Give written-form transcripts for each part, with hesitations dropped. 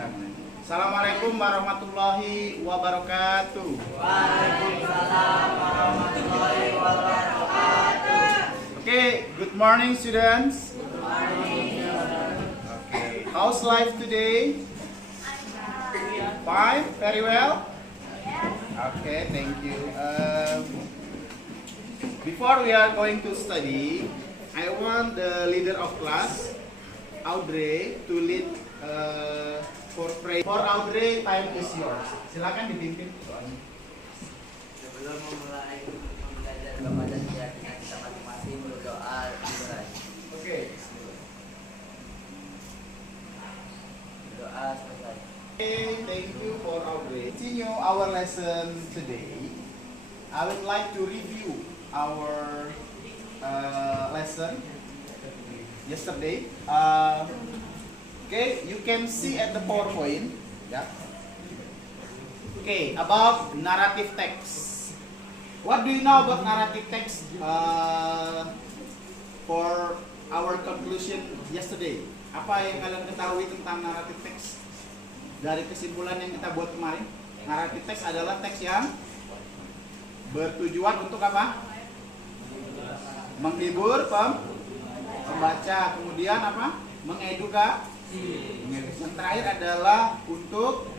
Assalamualaikum warahmatullahi wabarakatuh. Waalaikumsalam warahmatullahi wabarakatuh. Okay, good morning students. Good morning. Okay, how's life today? Fine, very well. Okay, thank you. Before we are going to study, I want the leader of class, Audrey, to lead for prayer. For Audrey, time is yours. Silakan dipimpin soalnya. Sebelum memulai belajar kepada keyakinan kita masing-masing berdoa dimulai. Oke. Doa selesai. Okay, thank you for Audrey. Continue our lesson today. I would like to review our lesson yesterday. Okay, you can see at the PowerPoint. Yeah. Okay, about narrative text. What do you know about narrative text for our conclusion yesterday? Apa yang kalian ketahui tentang narrative text? Dari kesimpulan yang kita buat kemarin, narrative text adalah teks yang bertujuan untuk apa? Menghibur pembaca, kemudian apa? Mengedukasi. Yang terakhir adalah untuk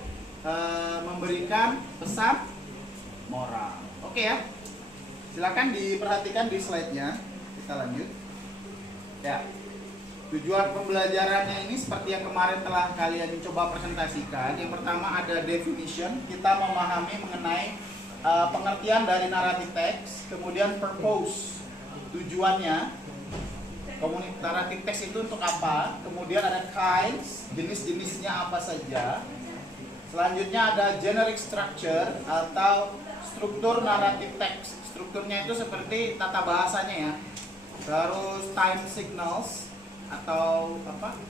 memberikan pesan moral. Oke ya. Silakan diperhatikan di slide-nya. Kita lanjut. Ya. Tujuan pembelajarannya ini seperti yang kemarin telah kalian coba presentasikan. Yang pertama ada definition, kita memahami mengenai pengertian dari narrative text, kemudian purpose, tujuannya. Narrative text itu untuk apa? Kemudian ada kinds, jenis-jenisnya apa saja. Selanjutnya ada generic structure atau struktur narrative text. Strukturnya itu seperti tata bahasanya ya. Terus time signals atau apa?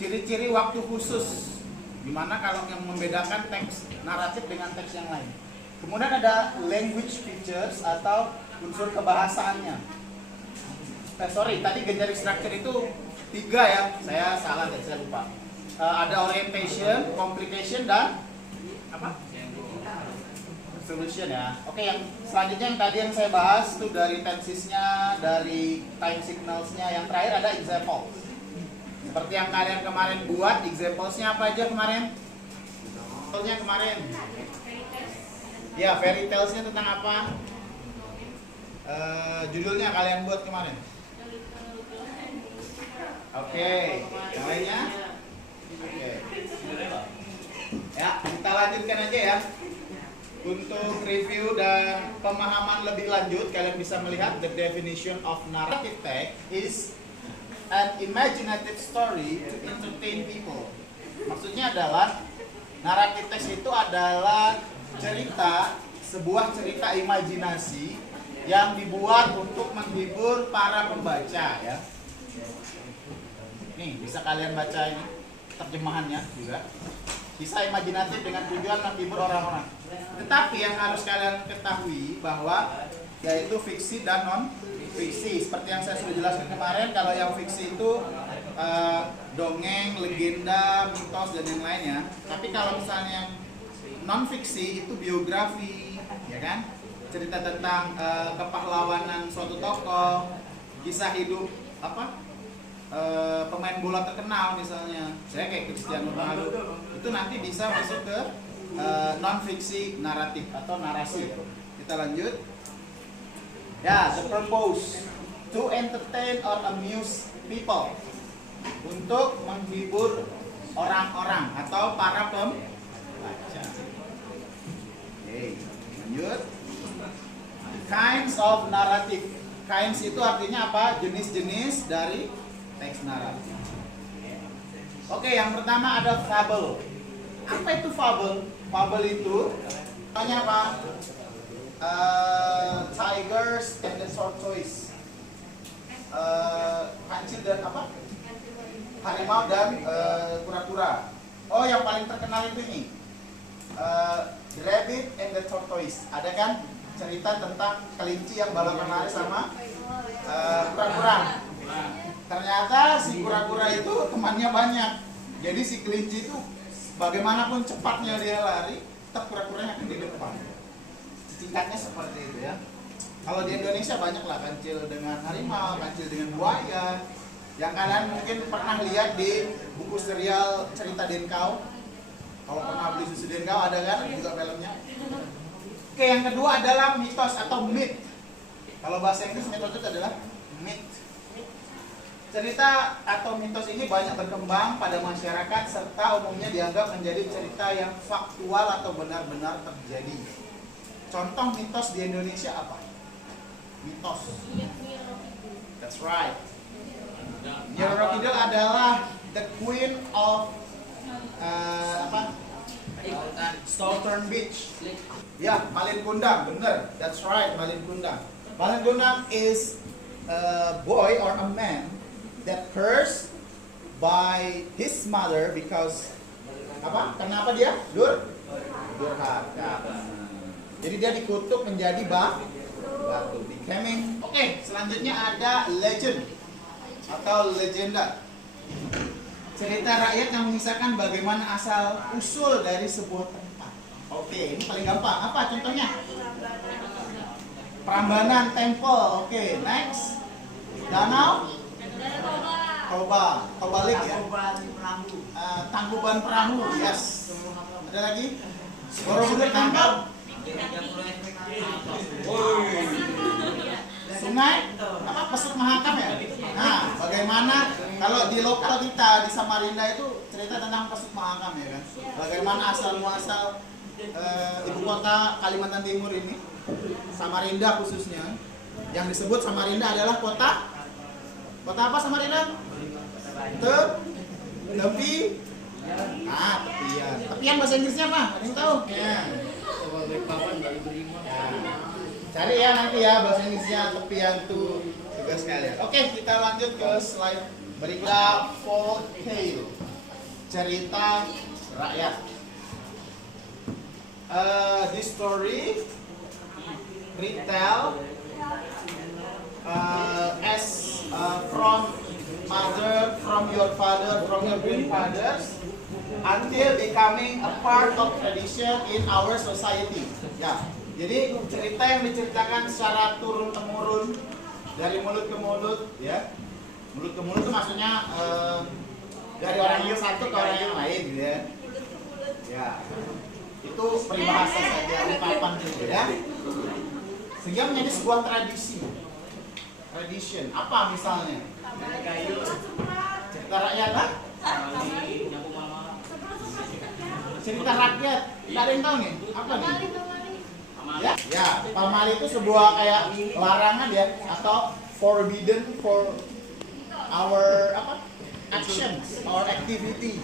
Ciri-ciri waktu khusus. Gimana kalau yang membedakan teks naratif dengan teks yang lain. Kemudian ada language features atau unsur kebahasaannya. Tadi generic structure itu 3 ya. Saya salah dan saya lupa. Ada orientation, complication dan apa? Solution ya. Oke, yang selanjutnya yang tadi yang saya bahas itu dari tensesnya, dari time signalsnya. Yang terakhir ada example. Seperti yang kalian kemarin buat, examplesnya apa aja kemarin? Examplesnya kemarin. Ya, fairy tales-nya tentang apa? Judulnya kalian buat kemarin. Oke, yang lainnya? Oke. Ya, kita lanjutkan aja ya. Untuk review dan pemahaman lebih lanjut, kalian bisa melihat the definition of narrative text is an imaginative story to entertain people. Maksudnya adalah narrative text itu adalah cerita, sebuah cerita imajinasi yang dibuat untuk menghibur para pembaca ya. Nih, bisa kalian baca ini terjemahannya juga. Kisah imajinatif dengan tujuan menghibur orang-orang. Tetapi yang harus kalian ketahui bahwa yaitu fiksi dan non fiksi. Seperti yang saya sudah jelaskan kemarin, kalau yang fiksi itu dongeng, legenda, mitos dan yang lainnya. Tapi kalau misalnya yang non fiksi itu biografi, ya kan? Cerita tentang kepahlawanan suatu tokoh, kisah hidup apa? Pemain bola terkenal misalnya, saya kayak Cristiano Ronaldo, itu nanti bisa masuk ke non fiksi naratif atau narasi. Kita lanjut. Ya, the purpose to entertain or amuse people, untuk menghibur orang-orang atau para pembaca. Oke, lanjut. Kinds of narrative. Kinds itu artinya apa? Jenis-jenis dari teks naratif. Oke, yang pertama ada fable. Apa itu fable? Fable itu namanya apa? Tigers and the tortoise. Kancil dan apa? Harimau dan kura-kura. Oh, yang paling terkenal itu ini. The Rabbit and the Tortoise. Ada kan cerita tentang kelinci yang balapan lari sama kura-kura. Ternyata si kura-kura itu temannya banyak. Jadi si kelinci itu bagaimanapun cepatnya dia lari, tetap kura-kuranya akan di depan. Singkatnya seperti itu ya. Kalau di Indonesia banyak lah, kancil dengan harimau, kancil dengan buaya. Yang kalian mungkin pernah lihat di buku serial Cerita Denkau. Kalau pernah beli susu Denkau ada kan juga filmnya. Oke, yang kedua adalah mitos atau myth. Kalau bahasa Inggris mitos itu adalah myth. Cerita atau mitos ini banyak berkembang pada masyarakat serta umumnya dianggap menjadi cerita yang faktual atau benar-benar terjadi. Contoh mitos di Indonesia apa? Mitos. That's right. Nyi Roro Kidul adalah the queen of Southern Beach. Ya, Malin Kundang, bener. That's right, Malin Kundang. Malin Kundang is a boy or a man that cursed by his mother because apa? Kenapa dia? Durhaka. Jadi dia dikutuk menjadi batu, becoming. Oke, selanjutnya ada legend atau legenda. Cerita rakyat yang mengisahkan bagaimana asal usul dari sebuah tempat. Oke, ini paling gampang. Apa contohnya? Prambanan Temple. Oke, next. Danau Toba Lake ya. Tangkuban Perahu. Yes. Ada lagi? Borobudur Temple. Sungai apa? Pesut Mahakam ya. Nah, bagaimana kalau di lokal kita di Samarinda itu cerita tentang Pesut Mahakam ya kan? Bagaimana asal muasal ibu kota Kalimantan Timur ini, Samarinda khususnya, yang disebut Samarinda adalah kota apa Samarinda? Tepian. Tepian bahasa Inggrisnya apa? Ada yang tahu? Ya. Cari ya nanti ya bahasa Inggrisnya tepian tuh tugas kalian. Oke, kita lanjut ke slide berikutnya. Folktale, cerita rakyat. This story retell as from mother, from your father, from your grandfathers, until becoming a part of tradition in our society. Ya, jadi cerita yang diceritakan secara turun temurun dari mulut ke mulut, ya. Mulut ke mulut itu maksudnya dari orang yang satu ke orang yang lain, gitu ya. Ya, itu peribahasa saja, ungkapan gitu ya. Sehingga menjadi sebuah tradisi. Tradition, apa misalnya? Cerita rakyat, kan? Cerita rakyat, tidak ada yang tahu nih? Apa nih? Ya, pamali itu sebuah kayak larangan ya, atau forbidden for our actions or activity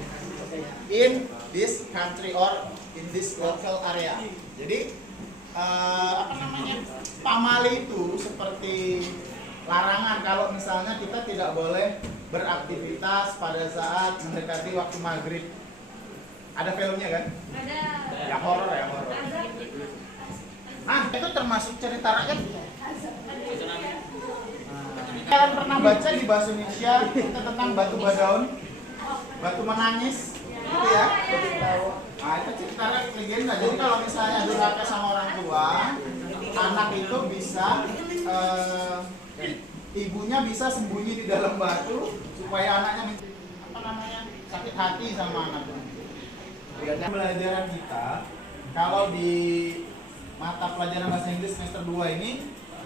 in this country or in this local area. Jadi pamali itu seperti larangan kalau misalnya kita tidak boleh beraktivitas pada saat mendekati waktu maghrib. Ada filmnya kan? Ada. Ya horor ya, horor. Nah, itu termasuk cerita rakyat. Kalian pernah baca di bahasa Indonesia cerita tentang batu badaun, batu menangis, gitu ya? Nah, itu cerita rakyat legenda. Jadi kalau misalnya durhaka sama orang tua, anak itu bisa ibunya bisa sembunyi di dalam batu supaya anaknya sakit hati sama anaknya. Pelajaran kita kalau di mata pelajaran bahasa Inggris semester 2 ini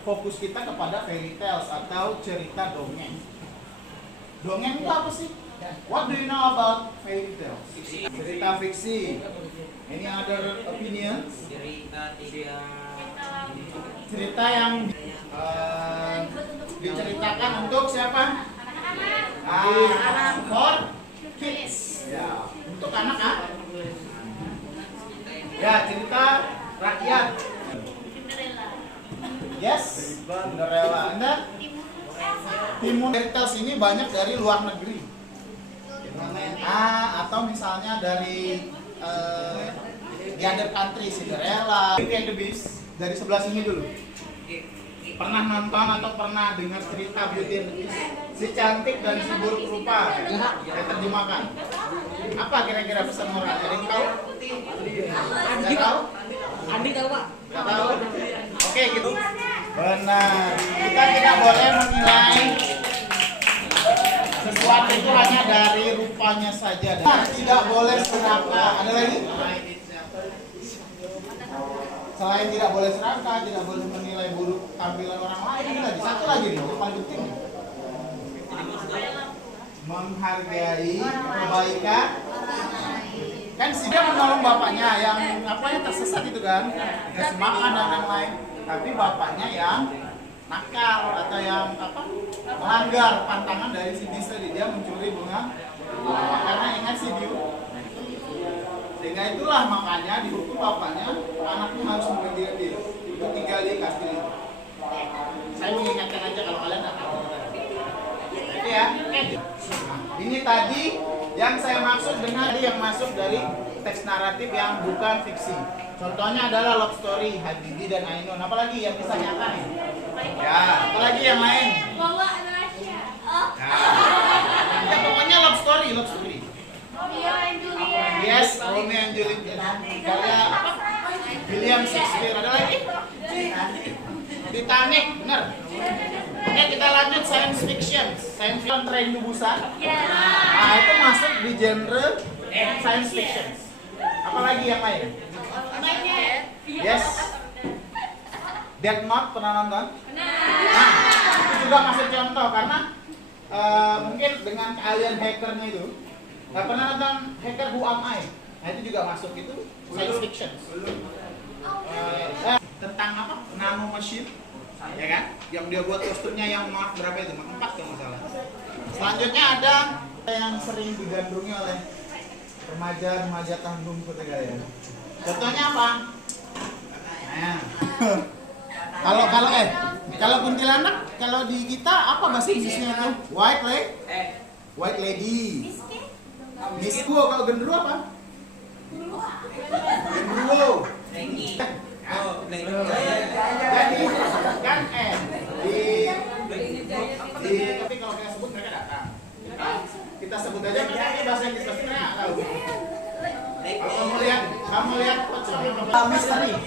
fokus kita kepada fairy tales atau cerita dongeng. Dongeng itu apa sih? What do you know about fairy tales? Cerita fiksi. Any other opinions? Cerita yang diceritakan untuk siapa? For kids. Ya, untuk anak ya, cerita rakyat. Yes, Cinderella. Anda? Timun fairy tales ini banyak dari luar negeri. Atau misalnya dari the other country, Cinderella, Beauty and the Beast. Dari sebelah sini dulu. pernah nonton atau pernah dengar cerita Beauty and the Beast? Si cantik dan si buruk rupa. Saya terjemahkan. Apa kira-kira pesan moral? Ada yang tahu? Nggak tahu? Andi tahu Pak? Nggak tahu? Oke gitu. Benar. Kita tidak boleh menilai sesuatu itu hanya dari rupanya saja. Tidak boleh serakah. Ada lagi? Selain tidak boleh serakah, tidak boleh menilai buruk tampilan orang lain. Ada lagi satu lagi nih, yang paling penting. Menghargai kebaikan. Kan si dia menolong bapaknya yang apa ya tersesat itu kan, dikasih makan dan yang lain. Tapi bapaknya yang nakal atau yang apa melanggar pantangan dari si bis tadi, dia mencuri bunga karena ingat si Biu. Sehingga itulah makanya dihukum bapaknya, anaknya harus mengganti dia. Itu 3 dia kasih. Saya mengingatkan aja kalau kalian nggak tahu. Oke ya. Ini tadi yang saya maksud dengan yang masuk dari teks naratif yang bukan fiksi. Contohnya adalah love story Habibie dan Ainun. Apalagi yang bisa nyata nih? Ya, apalagi yang lain? Bawa Rasya. Oh. Ya, pokoknya love story. Romeo and Juliet. Yes, Romeo and Juliet. Karya apa? William Shakespeare. Ada lagi? Titanic, benar. Oke, kita lanjut science fiction. Science fiction Train to Busan. Nah, itu masuk di genre science fiction. Apalagi yang lain? Yes. Death Note pernah nonton? Nah, itu juga masuk contoh karena mungkin dengan keahlian hackernya itu. Pernah nonton Hacker Who Am I? Nah, itu juga masuk itu science fiction. Tentang apa? Nano machine, ya kan? Yang dia buat kostumnya yang Mark berapa itu? Mark 4 kalau nggak salah. Selanjutnya ada yang sering digandrungi oleh remaja tanggung kota gaya. Contohnya apa? Nah. kalau kuntilanak kalau di kita apa bahasa Inggrisnya itu? White lady. Misku kalau gendruwo apa? Gendruwo. Jadi kan tapi kalau kita sebut mereka datang. Kita sebut aja ini bahasa Inggris pasti mereka nggak tahu. Kamu lihat misteri.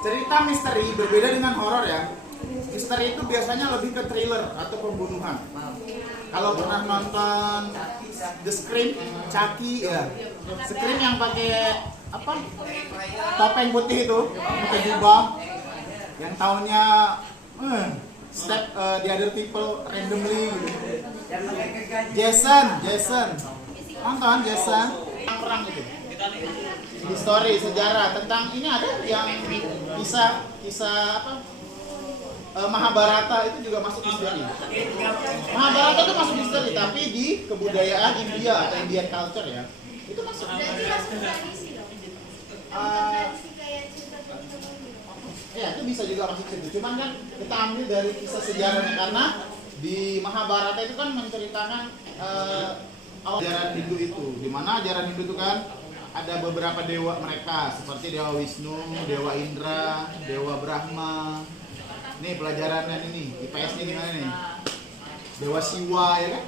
Cerita misteri berbeda dengan horor ya. Misteri itu biasanya lebih ke thriller atau pembunuhan. Kalau pernah nonton The Scream, Chucky ya. Scream yang pakai apa? Topeng putih itu, pakai jubah. Yang tahunnya step the other people randomly gitu. Jason. Nonton Jason yang perang itu. Di story sejarah tentang ini ada yang kisah apa? Mahabharata itu juga masuk misteri. Mahabharata itu masuk misteri, tapi di kebudayaan India atau Indian culture ya. Itu masuk. Berarti masuk tradisi dong. Tradisi kayak cinta bertemu. Ya, itu bisa juga masuk situ. Cuman kan kita ambil dari kisah sejarahnya karena di Mahabharata itu kan menceritakan ajaran Hindu itu. Di mana ajaran Hindu itu kan ada beberapa dewa mereka seperti Dewa Wisnu, Dewa Indra, Dewa Brahma. Nih pelajarannya ini, IPS-nya gimana nih? Dewa Siwa ya kan?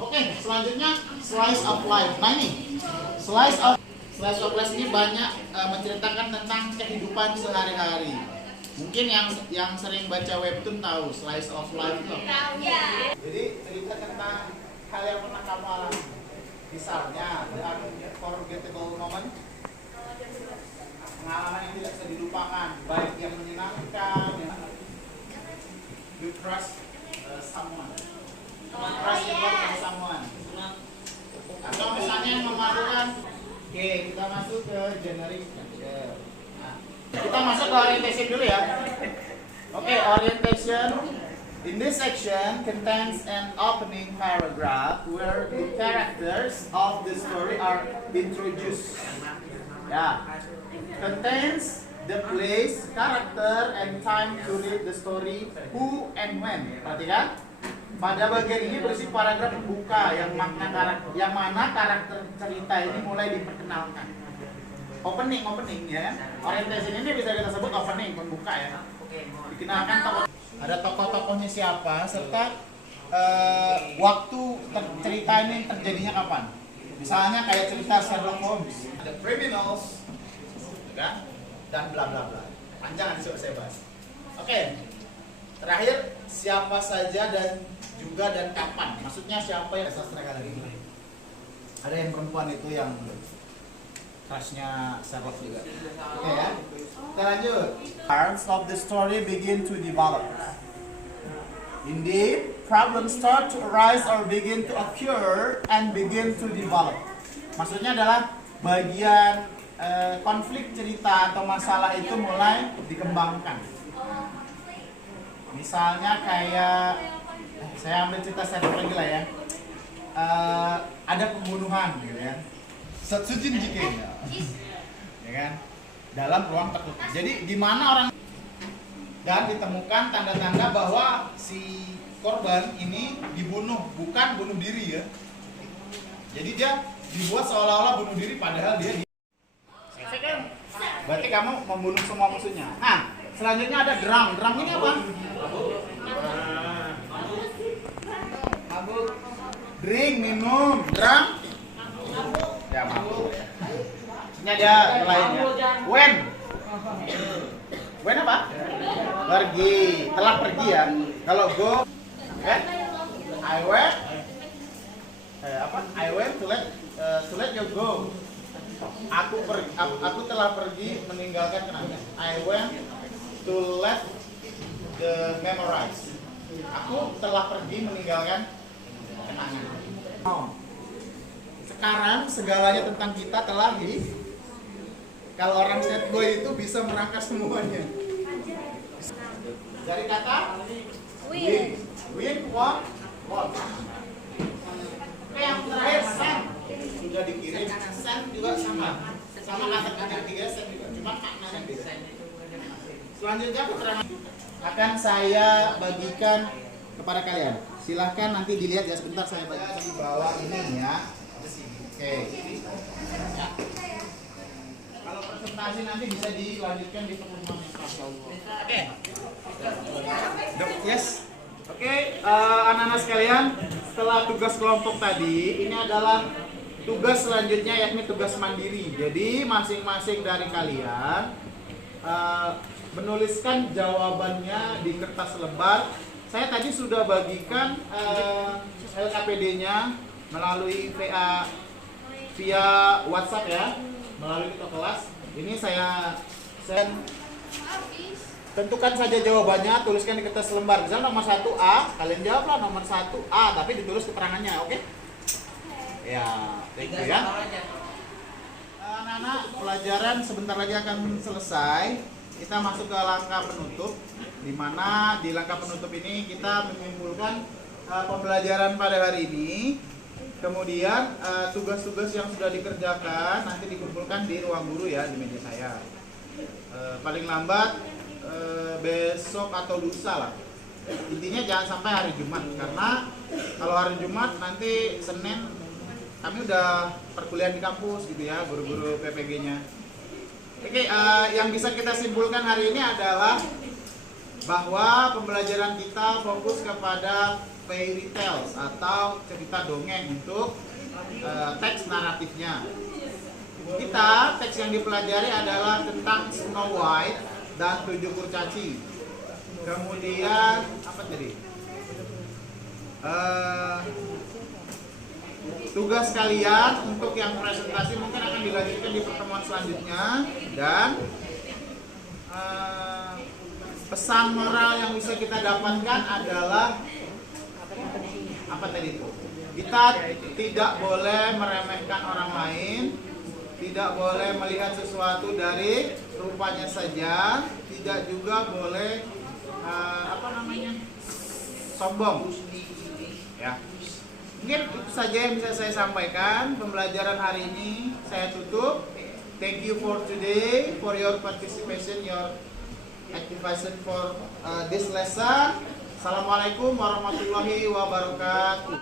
Oke, selanjutnya slice of life. Nah ini, slice of life ini banyak menceritakan tentang kehidupan sehari-hari. Mungkin yang sering baca webtoon tahu slice of life itu. Jadi cerita tentang hal yang pernah kamu alami. Misalnya, the unforgettable moment, pengalaman yang tidak bisa dilupakan, baik yang menyenangkan, you trust someone, trust someone, atau misalnya yang memalukan. Oke, kita masuk ke generic structure. Nah, kita masuk ke orientation dulu ya. Oke, orientation. In this section contains an opening paragraph where the characters of the story are introduced. Yeah. Contains the place, character, and time to read the story, who and when. Perhatikan. Pada bagian ini berisi paragraf pembuka yang mana karakter cerita ini mulai diperkenalkan. Opening ya. Orientation ini bisa kita sebut opening, pembuka ya. dikenalkan tokoh, ada tokoh-tokohnya siapa, serta waktu cerita ini terjadinya kapan. Misalnya kayak cerita Sherlock Holmes, the criminals, kan? Dan bla bla bla. Panjang nanti saya bahas. Oke. Terakhir, siapa saja dan juga dan kapan. Maksudnya siapa yang sastra kalian ini? Ada yang perempuan itu yang crushnya Sherlock juga. Oke ya. Kita lanjut. Parts of the story begin to develop. Indeed, problems start to arise or begin to occur and begin to develop. Maksudnya adalah bagian konflik cerita atau masalah itu mulai dikembangkan. Misalnya kayak saya ambil cerita Sherlock lagi lah ya. Ada pembunuhan gitu ya. Setsujin jikin ya kan? Dalam ruang tertutup. Jadi di mana orang dan ditemukan tanda-tanda bahwa si korban ini dibunuh, bukan bunuh diri ya. Jadi dia dibuat seolah-olah bunuh diri padahal dia berarti kamu membunuh semua musuhnya. Nah, selanjutnya ada drum. Drum ini apa? Mabuk. Drink, minum. Drum? Ya, mabuk. Ini ada lainnya. When apa? Pergi. Telah pergi ya. Kalau go, I went. I went to let you go. Aku telah pergi meninggalkan kenangan. I went to let the memorize. Aku telah pergi meninggalkan kenangan. Sekarang segalanya tentang kita telah di. Kalau orang sad boy itu bisa merangkas semuanya. Dari kata win, what? Yang terakhir send sudah dikirim, send juga sama kata ketiga send juga, cuma maknanya beda. Selanjutnya keterangan akan saya bagikan kepada kalian. Silahkan nanti dilihat ya, sebentar saya bagikan di bawah ini ya. Oke. Ya. Kalau presentasi nanti bisa dilanjutkan di pertemuan yang Oke. Yes. Oke, anak-anak sekalian, setelah tugas kelompok tadi, ini adalah tugas selanjutnya yakni tugas mandiri. Jadi masing-masing dari kalian menuliskan jawabannya di kertas lebar. Saya tadi sudah bagikan LKPD-nya melalui via WhatsApp ya, melalui kita kelas. Ini saya send. Tentukan saja jawabannya, tuliskan di kertas lembar. Misalnya nomor 1A, kalian jawablah nomor 1A, tapi ditulis keterangannya, oke? Ya, thank you ya. Anak-anak, pelajaran sebentar lagi akan selesai. Kita masuk ke langkah penutup, di mana di langkah penutup ini kita menyimpulkan pembelajaran pada hari ini. Kemudian tugas-tugas yang sudah dikerjakan nanti dikumpulkan di ruang guru ya, di meja saya. Paling lambat besok atau lusa lah. Intinya jangan sampai hari Jumat, karena kalau hari Jumat nanti Senin kami udah perkuliahan di kampus gitu ya, guru-guru PPG-nya. Oke, yang bisa kita simpulkan hari ini adalah bahwa pembelajaran kita fokus kepada fairy tales atau cerita dongeng untuk teks naratifnya. Teks yang dipelajari adalah tentang Snow White dan 7 kurcaci. Kemudian apa tadi? Tugas kalian untuk yang presentasi mungkin akan dilanjutkan di pertemuan selanjutnya, dan pesan moral yang bisa kita dapatkan adalah apa tadi itu? Kita tidak boleh meremehkan orang lain, tidak boleh melihat sesuatu dari rupanya saja, tidak juga boleh sombong. Ya. Mungkin itu saja yang bisa saya sampaikan. Pembelajaran hari ini saya tutup. Thank you for today, for your participation, your activation for this lesson. Assalamualaikum warahmatullahi wabarakatuh.